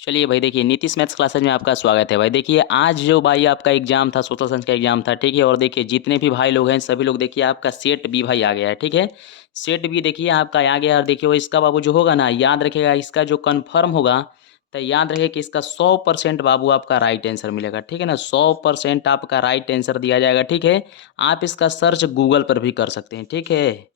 चलिए भाई, देखिए नीतीश मैथ्स क्लासेज में आपका स्वागत है। भाई देखिए, आज जो भाई आपका एग्जाम था, सोशल साइंस का एग्जाम था, ठीक है। और देखिए जितने भी भाई लोग हैं सभी लोग देखिए आपका सेट बी भाई आ गया है, ठीक है। सेट बी देखिए आपका आ गया। और देखिए वो इसका बाबू जो होगा ना, याद रखिएगा इसका जो कन्फर्म होगा, तो याद रखिए कि इसका 100% बाबू आपका राइट आंसर मिलेगा, ठीक है ना। 100% आपका राइट आंसर दिया जाएगा, ठीक है। आप इसका सर्च गूगल पर भी कर सकते हैं, ठीक है।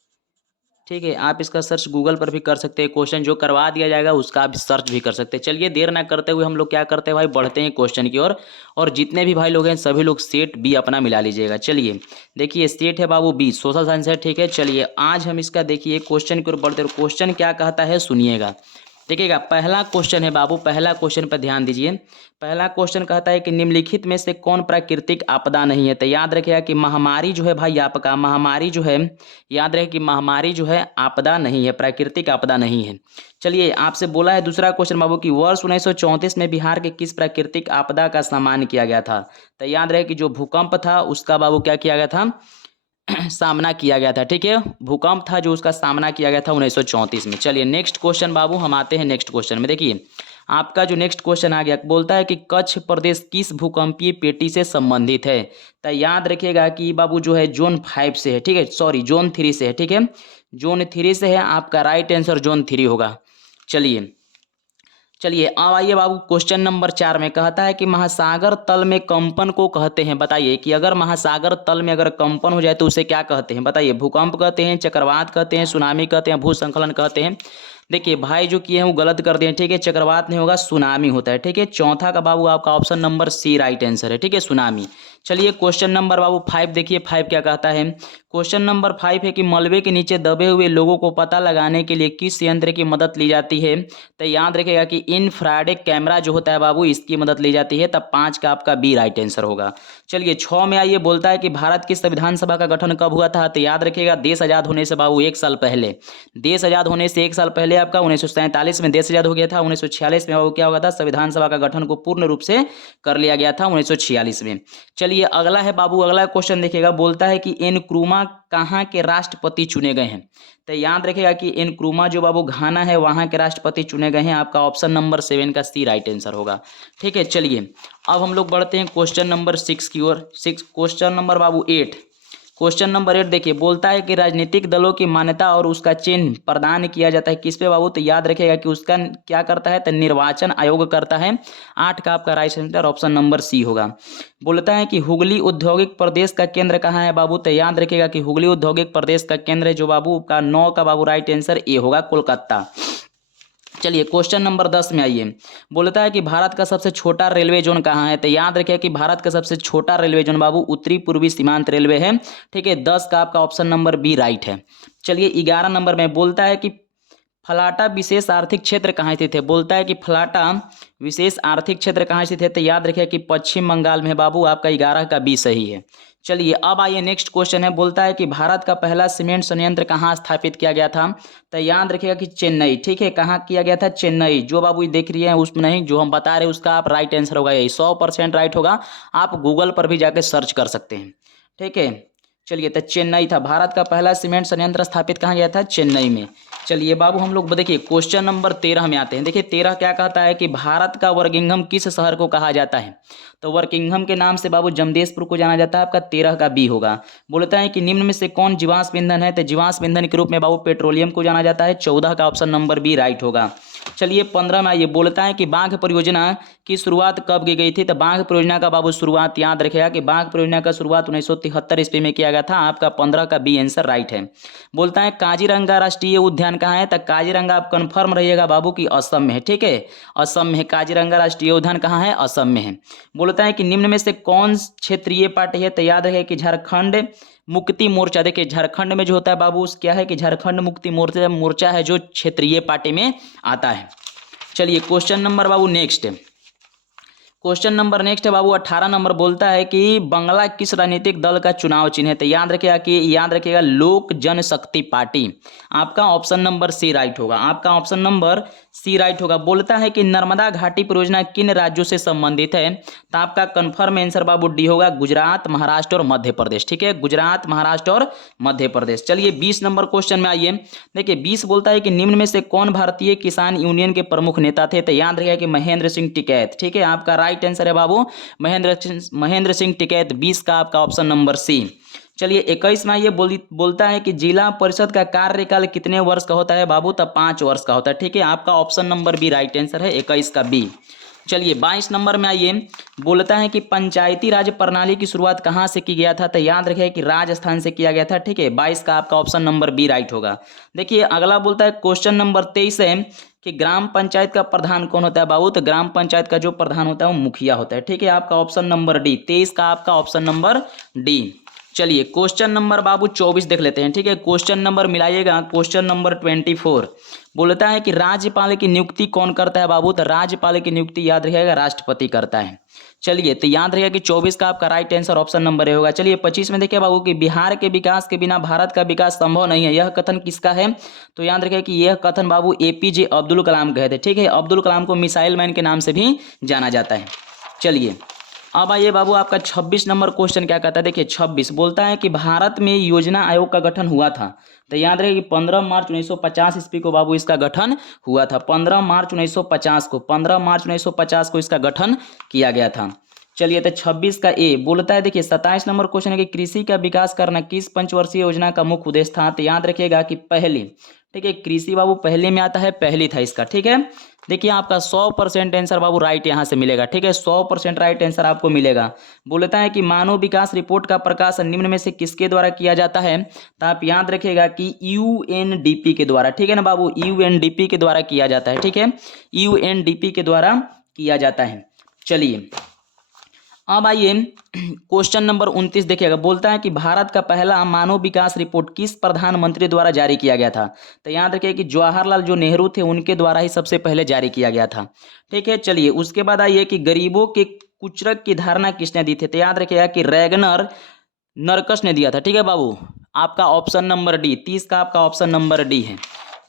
ठीक है, आप इसका सर्च गूगल पर भी कर सकते हैं। क्वेश्चन जो करवा दिया जाएगा उसका आप सर्च भी कर सकते हैं। चलिए देर ना करते हुए हम लोग क्या करते हैं भाई, बढ़ते हैं क्वेश्चन की ओर। और जितने भी भाई लोग हैं सभी लोग सेट बी अपना मिला लीजिएगा। चलिए देखिए, सेट है बाबू बी, सोशल साइंस है, ठीक है। चलिए आज हम इसका देखिए क्वेश्चन की ओर बढ़ते हैं। क्वेश्चन क्या कहता है सुनिएगा। देखिएगा, पहला क्वेश्चन है बाबू, पहला क्वेश्चन पर ध्यान दीजिए। पहला क्वेश्चन कहता है कि निम्नलिखित में से कौन प्राकृतिक आपदा नहीं है। तो याद रखिएगा कि महामारी जो है भाई, आपका महामारी जो है, याद रहे कि महामारी जो है आपदा नहीं है, प्राकृतिक आपदा नहीं है। चलिए आपसे बोला है दूसरा क्वेश्चन बाबू कि वर्ष 1934 में बिहार के किस प्राकृतिक आपदा का सामना किया गया था। तो याद रहे कि जो भूकंप था उसका बाबू क्या किया गया था, सामना किया गया था, ठीक है। भूकंप था जो उसका सामना किया गया था 1934 में। चलिए नेक्स्ट क्वेश्चन बाबू, हम आते हैं नेक्स्ट क्वेश्चन में। देखिए आपका जो नेक्स्ट क्वेश्चन आ गया, बोलता है कि कच्छ प्रदेश किस भूकंपीय पेटी से संबंधित है। तो याद रखिएगा कि बाबू जो है जोन 5 से है, ठीक है, सॉरी जोन 3 से है, ठीक है। जोन 3 से है, आपका राइट आंसर जोन 3 होगा। चलिए चलिए अब आइए बाबू, क्वेश्चन नंबर 4 में कहता है कि महासागर तल में कंपन को कहते हैं। बताइए कि अगर महासागर तल में अगर कंपन हो जाए तो उसे क्या कहते हैं। बताइए, भूकंप कहते हैं, चक्रवात कहते हैं, सुनामी कहते हैं, भूस्खलन कहते हैं। देखिए भाई जो किए हैं वो गलत कर दिए, ठीक है। चक्रवात नहीं होगा, सुनामी होता है, ठीक है। चौथा का बाबू आपका option number C right answer है, ठीक है, सुनामी। चलिए क्वेश्चन नंबर बाबू 5 देखिए, 5 क्या कहता है। क्वेश्चन नंबर 5 है कि मलबे के नीचे दबे हुए लोगों को पता लगाने के लिए किस यंत्र की मदद ली जाती है। तो याद रखिएगा कि इंफ्रारेड कैमरा जो होता है बाबू, इसकी मदद ली जाती है। तब 5 का आपका बी राइट आंसर होगा। चलिए 6 में आइए, बोलता है कि भारत की संविधान सभा का गठन कब हुआ था। तो याद रखिएगा देश आजाद होने से बाबू 1 साल पहले, देश आजाद होने से 1 साल पहले आपका 1947 में देश आजाद हो गया था। 1946 में बाबू क्या होगा था, संविधान सभा का गठन को पूर्ण रूप से कर लिया गया था 1946 में। चलिए अगला है बाबू, अगला क्वेश्चन देखिएगा, बोलता है कि एनक्रूमा कहाँ के राष्ट्रपति चुने गए हैं। तो याद रखिएगा कि एनक्रूमा जो बाबू घाना है वहाँ के राष्ट्रपति चुने गए हैं। आपका ऑप्शन नंबर 7 का सी राइट आंसर होगा, ठीक है। चलिए अब हम लोग बढ़ते हैं क्वेश्चन नंबर 6 की ओर। क्वेश्चन नंबर बाबू 8, क्वेश्चन नंबर 8 देखिए, बोलता है कि राजनीतिक दलों की मान्यता और उसका चिन्ह प्रदान किया जाता है किस पे बाबू। तो याद रखिएगा कि उसका क्या करता है, तो निर्वाचन आयोग करता है। 8 का आपका right answer option number C होगा। बोलता है कि हुगली औद्योगिक प्रदेश का केंद्र कहाँ है बाबू। तो याद रखिएगा कि हुगली औद्योगिक प्रदेश का केंद्र है जो बाबू का 9 का बाबू राइट आंसर ए होगा, कोलकाता। चलिए क्वेश्चन नंबर 10 में आइए, बोलता है कि भारत का सबसे छोटा रेलवे जोन कहाँ है। तो याद रखिए कि भारत का सबसे छोटा रेलवे जोन बाबू उत्तरी पूर्वी सीमांत रेलवे है, ठीक है। 10 का आपका ऑप्शन नंबर बी राइट है। चलिए 11 नंबर में बोलता है कि फलाटा विशेष आर्थिक क्षेत्र कहाँ स्थित है। बोलता है कि फलाटा विशेष आर्थिक क्षेत्र कहाँ स्थित है। तो याद रखिए कि पश्चिम बंगाल में बाबू, आपका 11 का बी सही है। चलिए अब आइए नेक्स्ट क्वेश्चन है, बोलता है कि भारत का पहला सीमेंट संयंत्र कहाँ स्थापित किया गया था। तो याद रखिएगा कि चेन्नई, ठीक है। कहाँ किया गया था, चेन्नई। जो बाबू देख रही है उसमें नहीं, जो हम बता रहे हैं उसका आप राइट आंसर होगा, यही 100% राइट होगा। आप गूगल पर भी जाके सर्च कर सकते हैं, ठीक है। चलिए तो चेन्नई था, भारत का पहला सीमेंट संयंत्र स्थापित कहाँ गया था, चेन्नई में। चलिए बाबू हम लोग देखिए क्वेश्चन नंबर 13 में आते हैं। देखिए 13 क्या कहता है कि भारत का वर्किंघम किस शहर को कहा जाता है। तो वर्किंघम के नाम से बाबू जमशेदपुर को जाना जाता है। आपका 13 का बी होगा। बोलता है कि निम्न में से कौन जीवाश्म ईंधन है। तो जीवाश्म ईंधन के रूप में बाबू पेट्रोलियम को जाना जाता है। 14 का ऑप्शन नंबर बी राइट होगा। चलिए 15 में आइए, बोलता है कि बाघ परियोजना की शुरुआत कब की गई थी। तो बाघ परियोजना का बाबू शुरुआत याद रखेगा कि बाघ परियोजना का शुरुआत 1973 ईस्वी में किया गया था। आपका 15 का बी आंसर राइट है। बोलता है काजीरंगा राष्ट्रीय उद्यान कहाँ है। तो काजीरंगा आप कंफर्म रहिएगा बाबू की असम में है, ठीक है। असम में है काजीरंगा राष्ट्रीय उद्यान, कहाँ है, असम में है। बोलता है कि निम्न में से कौन क्षेत्रीय पार्टी है। तो याद रहे कि झारखंड मुक्ति मोर्चा। देखिए झारखंड में जो होता है बाबू क्या है कि झारखंड मुक्ति मोर्चा है जो क्षेत्रीय पार्टी में आता है। चलिए क्वेश्चन नंबर बाबू नेक्स्ट, क्वेश्चन नंबर नेक्स्ट है बाबू 18 नंबर, बोलता है कि बंगला किस राजनीतिक दल का चुनाव चिन्ह है। तो याद रखिएगा लोक जनशक्ति पार्टी। आपका ऑप्शन नंबर सी राइट होगा, आपका ऑप्शन नंबर सी राइट होगा। बोलता है कि नर्मदा घाटी परियोजना किन राज्यों से संबंधित है। तो आपका कंफर्म आंसर बाबू डी होगा, गुजरात, महाराष्ट्र और मध्य प्रदेश। ठीक है, गुजरात, महाराष्ट्र और मध्य प्रदेश। चलिए 20 नंबर क्वेश्चन में आइए। देखिए 20 बोलता है कि निम्न में से कौन भारतीय किसान यूनियन के प्रमुख नेता थे। तो याद रखिएगा कि महेंद्र सिंह टिकैत। ठीक है, आपका राइट आंसर है बाबू महेंद्र सिंह टिकैत। 20 का आपका ऑप्शन नंबर सी। चलिए 21 में आइए। बोलता है कि जिला परिषद का कार्यकाल कितने वर्ष का होता है बाबू। तब 5 वर्ष का होता है। ठीक है, आपका option number B right answer है, 21 का बी। चलिए 22 नंबर में आइए। बोलता है कि पंचायती राज प्रणाली की शुरुआत कहाँ से की गया था। तो याद रखिए कि राजस्थान से किया गया था। ठीक है, 22 का आपका ऑप्शन नंबर बी राइट होगा। देखिए अगला बोलता है क्वेश्चन नंबर 23 है कि ग्राम पंचायत का प्रधान कौन होता है बाबू। तो ग्राम पंचायत का जो प्रधान होता है वो मुखिया होता है। ठीक है, आपका ऑप्शन नंबर डी। 23 का आपका ऑप्शन नंबर डी। चलिए क्वेश्चन नंबर बाबू 24 देख लेते हैं। ठीक है, क्वेश्चन नंबर मिलाइएगा, क्वेश्चन नंबर 24। बोलता है कि राज्यपाल की नियुक्ति कौन करता है बाबू। तो राज्यपाल की नियुक्ति याद रखिएगा राष्ट्रपति करता है। चलिए तो याद रखिएगा कि 24 का आपका right answer option number A होगा। चलिए 25 में देखिए बाबू कि बिहार के विकास के बिना भारत का विकास संभव नहीं है। यह कथन किसका है। तो याद रखिएगा कि यह कथन बाबू एपीजे अब्दुल कलाम कहे थे। ठीक है, अब्दुल कलाम को मिसाइल मैन के नाम से भी जाना जाता है। चलिए अब आइए बाबू आपका 26 नंबर क्वेश्चन क्या कहता है। देखिए 26 बोलता है कि भारत में योजना आयोग का गठन हुआ था। तो याद रहे कि 15 मार्च 1950 ईस्वी को बाबू इसका गठन हुआ था। 15 मार्च 1950 को इसका गठन किया गया था। चलिए तो 26 का ए बोलता है। देखिए 27 नंबर क्वेश्चन है कि कृषि का विकास करना किस पंचवर्षीय योजना का मुख्य उद्देश्य था। तो याद रखिएगा कि पहली। ठीक है, कृषि बाबू पहले में आता है, पहली था इसका। ठीक है, देखिए आपका 100% आंसर बाबू राइट यहाँ से मिलेगा। ठीक है, 100% राइट आंसर आपको मिलेगा। बोलता है कि मानव विकास रिपोर्ट का प्रकाशन निम्न में से किसके द्वारा किया जाता है। तो आप याद रखिएगा कि यूएनडीपी के द्वारा। ठीक है ना बाबू, यूएनडीपी के द्वारा किया जाता है। ठीक है, यूएनडीपी के द्वारा किया जाता है। चलिए अब आइए क्वेश्चन नंबर 29 देखिएगा। बोलता है कि भारत का पहला मानव विकास रिपोर्ट किस प्रधानमंत्री द्वारा जारी किया गया था। तो याद रखिए कि जवाहरलाल जो नेहरू थे उनके द्वारा ही सबसे पहले जारी किया गया था। ठीक है, चलिए उसके बाद आइए कि गरीबों के कुचरक की धारणा किसने दी थी। तो याद रखिएगा कि रैगनर नरकस ने दिया था। ठीक है बाबू, आपका ऑप्शन नंबर डी। 30 का आपका ऑप्शन नंबर डी है।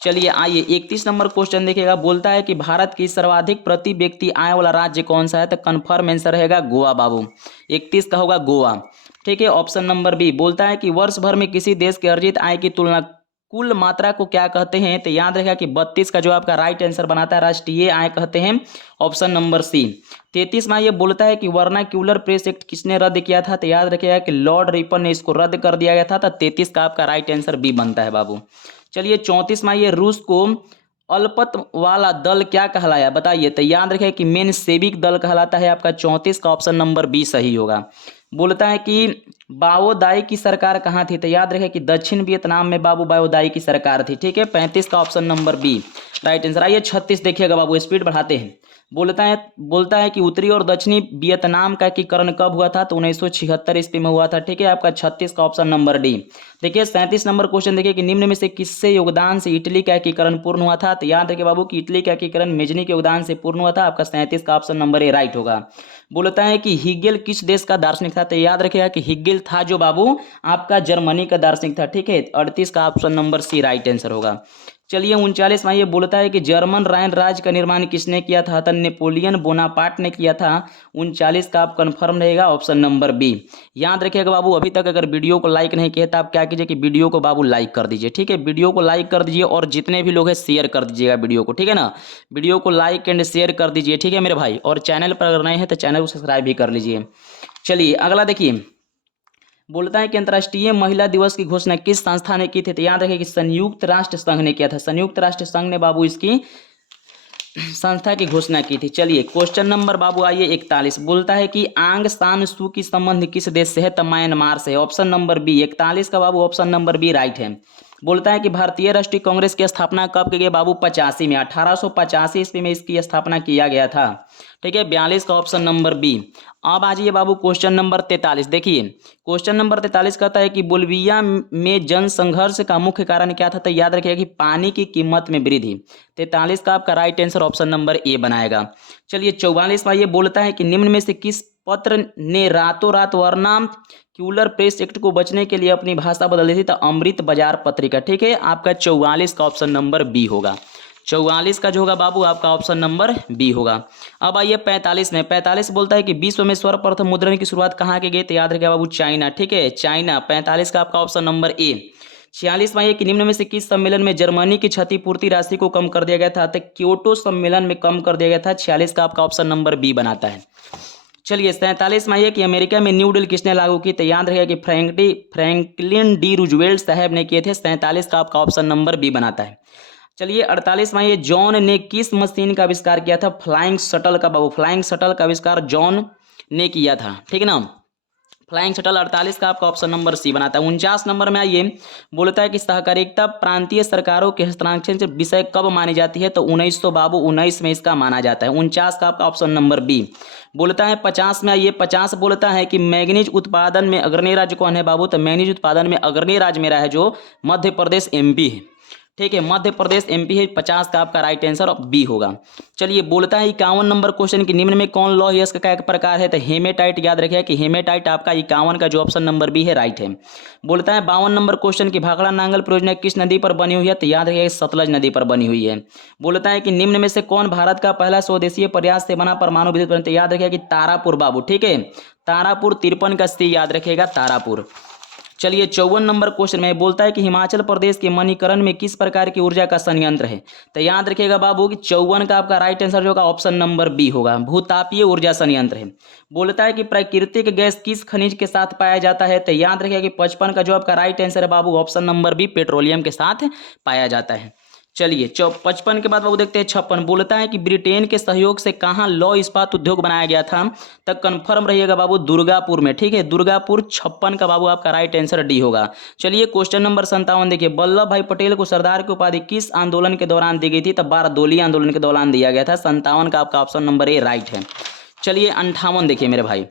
चलिए आइए 31 नंबर क्वेश्चन देखिएगा। बोलता है कि भारत की सर्वाधिक प्रति व्यक्ति आय वाला राज्य कौन सा है। तो कन्फर्म आंसर रहेगा गोवा बाबू। 31 का होगा गोवा। ठीक है, ऑप्शन नंबर बी। बोलता है कि वर्ष भर में किसी देश के अर्जित आय की तुलना कुल मात्रा को क्या कहते हैं। तो याद रखेगा कि 32 का जो आपका राइट आंसर बनाता है राष्ट्रीय आय कहते हैं, ऑप्शन नंबर सी। 33 में ये बोलता है कि वर्नाक्यूलर प्रेस एक्ट किसने रद्द किया था। तो याद रखिएगा कि लॉर्ड रिपन ने इसको रद्द कर दिया गया था। तो 33 का आपका राइट आंसर बी बनता है बाबू। चलिए 34 में ये रूस को अल्पत वाला दल क्या कहलाया बताइए। तो याद रखें कि मेनसेविक दल कहलाता है। आपका 34 का ऑप्शन नंबर बी सही होगा। बोलता है कि बाओदाई की सरकार कहाँ थी। तो याद रखें कि दक्षिण वियतनाम में बाबू बाओदाई की सरकार थी। ठीक है, 35 का option number B right answer. आइए 36 देखिएगा बाबू, स्पीड बढ़ाते हैं। बोलता है कि उत्तरी और दक्षिणी वियतनाम का एकीकरण कब हुआ था। तो 1976 ईस्वी में हुआ था। ठीक है, आपका 36 का ऑप्शन नंबर डी। देखिए 37 नंबर क्वेश्चन देखिए कि निम्न में से किससे योगदान से इटली का एकीकरण पूर्ण हुआ था। तो याद रखिए बाबू कि इटली का एकीकरण मेजनी के योगदान से पूर्ण हुआ था। आपका 37 का ऑप्शन नंबर ए राइट होगा। बोलता है कि हिगेल किस देश का दार्शनिक था। तो याद रखिएगा कि हिगेल था जो बाबू आपका जर्मनी का दार्शनिक था। ठीक है, 38 का option number C right answer होगा। चलिए 39 में ये बोलता है कि जर्मन राइन राज्य का निर्माण किसने किया था। तो नेपोलियन बोनापार्ट ने किया था। 39 का आप कंफर्म रहेगा, ऑप्शन नंबर बी। याद रखिएगा बाबू अभी तक अगर वीडियो को लाइक नहीं किया तो आप क्या कीजिए कि वीडियो को बाबू लाइक कर दीजिए। ठीक है, वीडियो को लाइक कर दीजिए और जितने भी लोग हैं शेयर कर दीजिएगा वीडियो को। ठीक है ना, वीडियो को लाइक एंड शेयर कर दीजिए। ठीक है मेरे भाई, और चैनल पर अगर नए हैं तो चैनल को सब्सक्राइब भी कर लीजिए। चलिए अगला देखिए। बोलता है कि अंतर्राष्ट्रीय महिला दिवस की घोषणा किस संस्था ने की थी। तो याद रखिए कि संयुक्त राष्ट्र संघ ने किया था। संयुक्त राष्ट्र संघ ने बाबू इसकी संस्था की घोषणा की थी। चलिए क्वेश्चन नंबर बाबू आइए 41। बोलता है कि आंग सान सू की संबंध किस देश से है। तो म्यांमार से। Option number B. 41 का बाबू ऑप्शन नंबर बी राइट है। बोलता है कि भारतीय राष्ट्रीय कांग्रेस की स्थापना कब की गई बाबू? 85 में, 1885 ईस्वी में इसकी स्थापना किया गया था। ठीक है, 42 का ऑप्शन नंबर बी। अब आ जाइए बाबू क्वेश्चन नंबर 43। देखिए क्वेश्चन नंबर 43 कहता है कि बोलिविया में जन संघर्ष का मुख्य कारण क्या था? तो याद रखिएगा कि पानी की कीमत में वृद्धि। 43 का आपका right answer option number A बनाएगा। चलिए 44 में ये बोलता है कि निम्न में से किस पत्र ने रातों रात वर्नाक्यूलर प्रेस एक्ट को बचने के लिए अपनी भाषा बदल दी थी? तो अमृत बाजार पत्रिका। ठीक है, आपका 44 का ऑप्शन नंबर बी होगा। 44 का जो होगा बाबू आपका ऑप्शन नंबर बी होगा। अब आइए 45 में। 45 बोलता है कि विश्व में सर्वप्रथम मुद्रण की शुरुआत कहाँ की गई? तो याद रखिएगा बाबू चाइना। ठीक है, चाइना। 45 का आपका ऑप्शन नंबर ए। 46 में ये कि निम्न में से किस सम्मेलन में जर्मनी की क्षतिपूर्ति राशि को कम कर दिया गया था? तो क्योटो सम्मेलन में कम कर दिया गया था। 46 का आपका ऑप्शन नंबर बी बनाता है। चलिए 47 में ये कि अमेरिका में न्यू डील किसने लागू की? तो याद रखिएगा कि फ्रैंकलिन डी रूजवेल्ट साहब ने किए थे। 47 का आपका ऑप्शन नंबर बी बनाता है। चलिए 48 में ये जॉन ने किस मशीन का आविष्कार किया था? फ्लाइंग शटल का बाबू। फ्लाइंग शटल का आविष्कार जॉन ने किया था। ठीक है ना, फ्लाइंग शटल। 48 का आपका ऑप्शन नंबर सी बनाता है। 49 नंबर में आइए, बोलता है कि सहकारिता प्रांतीय सरकारों के हस्तांतरण से विषय कब मानी जाती है? तो 1919 में इसका माना जाता है। 49 का आपका ऑप्शन नंबर बी। बोलता है 50 में आइए, 50 बोलता है कि मैग्नीज उत्पादन में अग्रणी राज्य कौन है बाबू? तो मैग्नीज उत्पादन में अग्रणी राज्य मेरा है जो मध्य प्रदेश एमपी है। ठीक है, मध्य प्रदेश एमपी है। 50 का आपका राइट आंसर बी होगा। चलिए बोलता है 51 नंबर क्वेश्चन की निम्न में कौन लौह यस्क का एक प्रकार है? तो हेमेटाइट। याद रखिए कि हेमेटाइट आपका 51 का जो ऑप्शन नंबर बी है राइट है। बोलता है 52 नंबर क्वेश्चन की भाखड़ा नांगल परियोजना किस नदी पर बनी हुई है? तो याद रखिए सतलज नदी पर बनी हुई है। बोलता है कि निम्न में से कौन भारत का पहला स्वदेशी प्रयास से बना परमाणु विद्युत प्लांट? याद रखिए कि तारापुर बाबू। ठीक है, तारापुर 53 का सी याद रखिएगा तारापुर। चलिए 54 नंबर क्वेश्चन में बोलता है कि हिमाचल प्रदेश के मणिकरण में किस प्रकार की ऊर्जा का संयंत्र है? तो याद रखिएगा बाबू कि 54 का आपका राइट आंसर जो होगा ऑप्शन नंबर बी होगा, भूतापीय ऊर्जा संयंत्र है। बोलता है कि प्राकृतिक गैस किस खनिज के साथ पाया जाता है? तो याद रखिएगा कि 55 का जो आपका राइट आंसर है बाबू ऑप्शन नंबर बी, पेट्रोलियम के साथ पाया जाता है। चलिए 55 के बाद बाबू देखते हैं 56। बोलता है कि ब्रिटेन के सहयोग से कहाँ लौ इस्पात उद्योग बनाया गया था? तब कन्फर्म रहिएगा बाबू दुर्गापुर में। ठीक है, दुर्गापुर। 56 का बाबू आपका राइट आंसर डी होगा। चलिए क्वेश्चन नंबर 57 देखिए, वल्लभ भाई पटेल को सरदार की उपाधि किस आंदोलन के दौरान दी गई थी? तब बारदोली आंदोलन के दौरान दिया गया था। 57 का आपका ऑप्शन नंबर ए राइट है। चलिए 58 देखिए मेरे भाई,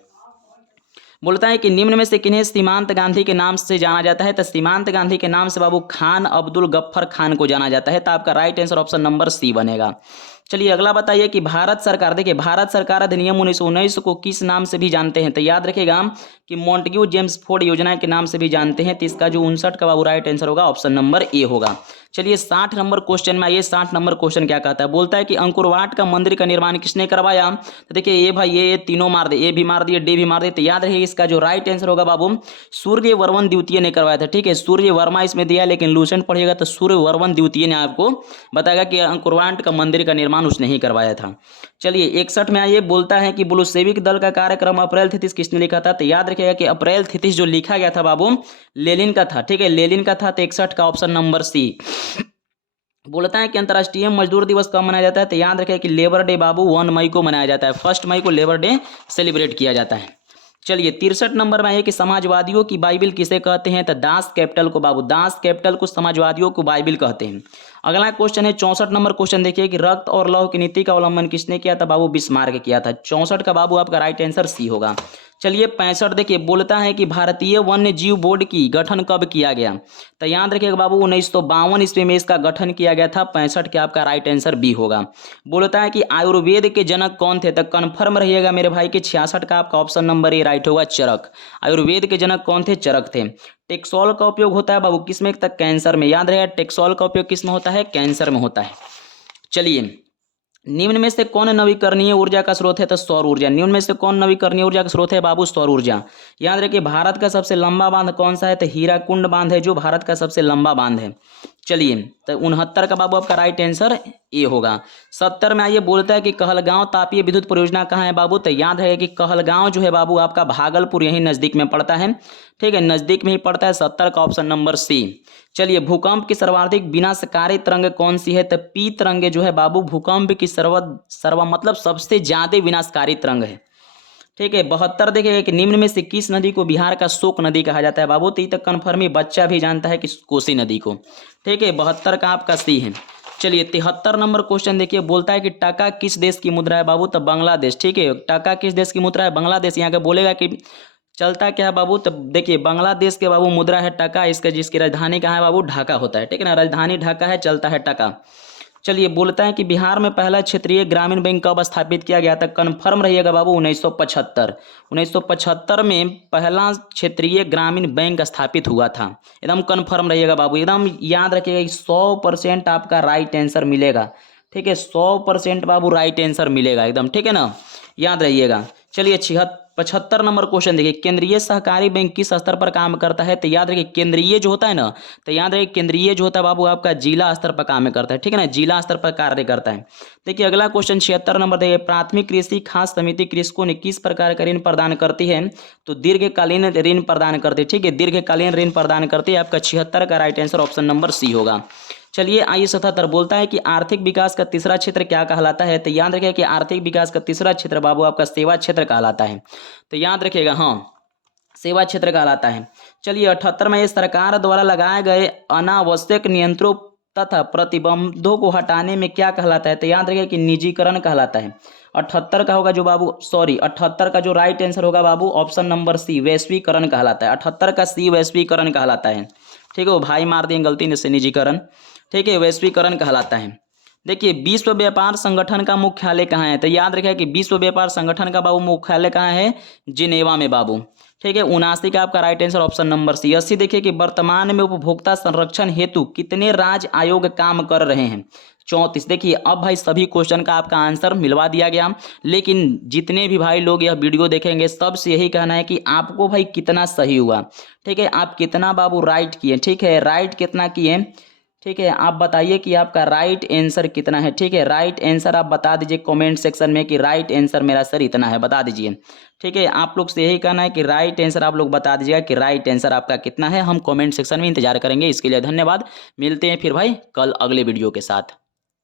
बोलता है कि निम्न में से किन्हें सीमांत गांधी के नाम से जाना जाता है? तो सीमांत गांधी के नाम से बाबू खान अब्दुल गफ्फर खान को जाना जाता है। तो आपका right answer option number C बनेगा। चलिए अगला बताइए कि भारत सरकार, देखिए भारत सरकार अधिनियम 1919 को किस नाम से भी जानते हैं? तो याद रखिएगा कि मॉन्टेग्यू जेम्स फोर्ड योजना के नाम से भी जानते हैं। तो इसका जो 59 का बाबू राइट आंसर होगा ऑप्शन नंबर ए होगा। चलिए 60 नंबर क्वेश्चन में आइए। 60 नंबर क्वेश्चन क्या कहता है? बोलता है कि अंकुरवाट का मंदिर का निर्माण किसने करवाया? तो देखिए ये भाई ये तीनों मार दे, ए भी मार दिए, डी भी मार दिए। तो याद रखिए इसका जो राइट आंसर होगा बाबू सूर्यवर्मन द्वितीय ने करवाया था। ठीक है, सूर्यवर्मा इसमें दिया, लेकिन लूसेंट पढ़िएगा तो सूर्यवर्मन द्वितीय ने आपको बताएगा कि अंकुरवाट का मंदिर का निर्माण उसने ही करवाया था। चलिए 61 में आइए, बोलता है कि बोल्शेविक दल का कार्यक्रम अप्रैल थितिस किसने लिखा था? तो याद रखिएगा कि अप्रैल थितिस जो लिखा गया था बाबू लेनिन का था। ठीक है, लेनिन का था। तो 61 का ऑप्शन नंबर सी। बोलता है कि अंतर्राष्ट्रीय मजदूर दिवस कब मनाया जाता है? तो याद रखिए कि लेबर डे बाबू 1 मई को मनाया जाता है। 1 मई को लेबर डे सेलिब्रेट किया जाता है। चलिए 63 नंबर में है कि समाजवादियों की बाइबिल किसे कहते हैं? तो दास कैपिटल को बाबू, दास कैपिटल को समाजवादियों को बाइबिल कहते हैं। अगला क्वेश्चन है 64 नंबर क्वेश्चन देखिए कि रक्त और लौह की नीति का अवलंबन किसने किया था? बाबू बिस्मार्क किया था। 64 का बाबू आपका राइट आंसर सी होगा। चलिए 65 देखिए, बोलता है कि भारतीय वन्य जीव बोर्ड की गठन कब किया गया? तो याद रखिएगा बाबू 1952 ईस्वी में इसका गठन किया गया था। 65 के आपका राइट आंसर बी होगा। बोलता है कि आयुर्वेद के जनक कौन थे? तो कन्फर्म रहिएगा मेरे भाई कि 66 का आपका ऑप्शन नंबर ए राइट होगा, चरक। आयुर्वेद के जनक कौन थे? चरक थे। टेक्सोल का उपयोग होता है बाबू किसमें? तक कैंसर में। याद रहे टेक्सोल का उपयोग किस में होता है? कैंसर में होता है। चलिए निम्न में से कौन नवीकरणीय ऊर्जा का स्रोत है? तो सौर ऊर्जा। निम्न में से कौन नवीकरणीय ऊर्जा का स्रोत है बाबू? सौर ऊर्जा। याद रखिए भारत का सबसे लंबा बांध कौन सा है? तो हीराकुंड बांध है जो भारत का सबसे लंबा बांध है। चलिए तो 69 का बाबू आपका राइट आंसर ए होगा। 70 में आइए, बोलता है कि कहलगांव तापीय विद्युत परियोजना कहाँ है बाबू? तो याद रहे कि कहलगांव जो है बाबू आपका भागलपुर यही नज़दीक में पड़ता है। ठीक है, नज़दीक में ही पड़ता है। 70 का ऑप्शन नंबर सी। चलिए भूकंप की सर्वाधिक विनाशकारी तरंग कौन सी है? तो पी तरंग जो है बाबू भूकंप की सर्व मतलब सबसे ज्यादा विनाशकारी तरंग है। ठीक है। 72 देखिए कि निम्न में से किस नदी को बिहार का शोक नदी कहा जाता है बाबू, तो ये तक कन्फर्म ही बच्चा भी जानता है कि कोसी नदी को। ठीक है, 72 का आपका सी है। चलिए 73 नंबर क्वेश्चन देखिए, बोलता है कि टका किस देश की मुद्रा है बाबू, तो बांग्लादेश। ठीक है, टका किस देश की मुद्रा है, बांग्लादेश। यहाँ का बोलेगा कि चलता क्या है बाबू, तब देखिए बांग्लादेश के बाबू मुद्रा है टका, इसका जिसकी राजधानी कहाँ है बाबू, ढाका होता है। ठीक है ना, राजधानी ढाका है, चलता है टका। चलिए बोलता है कि बिहार में पहला क्षेत्रीय ग्रामीण बैंक कब स्थापित किया गया था, कन्फर्म रहिएगा बाबू 1975। 1975 में पहला क्षेत्रीय ग्रामीण बैंक स्थापित हुआ था, एकदम कन्फर्म रहिएगा बाबू, एकदम याद रखिएगा कि 100% आपका राइट आंसर मिलेगा। ठीक है, 100% बाबू राइट आंसर मिलेगा एकदम, ठीक है ना, याद रहिएगा। चलिए 75 नंबर क्वेश्चन देखिए, केंद्रीय सहकारी बैंक किस स्तर पर काम करता है, तो याद रखिए केंद्रीय जो होता है ना, तो याद रखिए केंद्रीय जो होता है बाबू आपका जिला स्तर पर काम करता है। ठीक है ना, जिला स्तर पर कार्य करता है। देखिए अगला क्वेश्चन 76 नंबर देखिए, प्राथमिक कृषि खास समिति कृषकों ने किस प्रकार का ऋण प्रदान करती है, तो दीर्घकालीन ऋण प्रदान करती है। ठीक है, दीर्घकालीन ऋण प्रदान करती है। आपका 76 का right answer option number C होगा। चलिए आइए 77 बोलता है कि आर्थिक विकास का तीसरा क्षेत्र क्या कहलाता है, तो याद रखिए कि आर्थिक विकास का तीसरा क्षेत्र बाबू आपका सेवा क्षेत्र कहलाता है। तो याद रखिएगा, हाँ सेवा क्षेत्र कहलाता है। चलिए 78 में ये सरकार द्वारा लगाए गए अनावश्यक नियंत्रणों तथा प्रतिबंधों को हटाने में क्या कहलाता है, तो याद रखिए कि निजीकरण कहलाता है। 78 का होगा जो बाबू, सॉरी 78 का जो राइट आंसर होगा बाबू ऑप्शन नंबर सी वैश्वीकरण कहलाता है। 78 का सी वैश्वीकरण कहलाता है। ठीक है, वो भाई मार दिए गलती से निजीकरण। ठीक है, वैश्वीकरण कहलाता है। देखिए विश्व व्यापार संगठन का मुख्यालय कहाँ है, तो याद रखिए कि विश्व व्यापार संगठन का बाबू मुख्यालय कहाँ है, जिनेवा में बाबू। ठीक है, 79 का आपका right answer option number C. 80 देखिए कि वर्तमान में उपभोक्ता संरक्षण हेतु कितने राज्य आयोग काम कर रहे हैं, 34। देखिए अब भाई सभी क्वेश्चन का आपका आंसर मिलवा दिया गया, लेकिन जितने भी भाई लोग यह वीडियो देखेंगे सबसे यही कहना है कि आपको भाई कितना सही हुआ। ठीक है, आप कितना बाबू राइट किए, ठीक है राइट कितना किए, ठीक है आप बताइए कि आपका राइट आंसर कितना है। ठीक है, राइट आंसर आप बता दीजिए कमेंट सेक्शन में कि राइट आंसर मेरा सर इतना है, बता दीजिए। ठीक है, आप लोग से यही कहना है कि राइट आंसर आप लोग बता दीजिएगा कि राइट आंसर आपका कितना है। हम कमेंट सेक्शन में इंतजार करेंगे, इसके लिए धन्यवाद। मिलते हैं फिर भाई कल अगले वीडियो के साथ।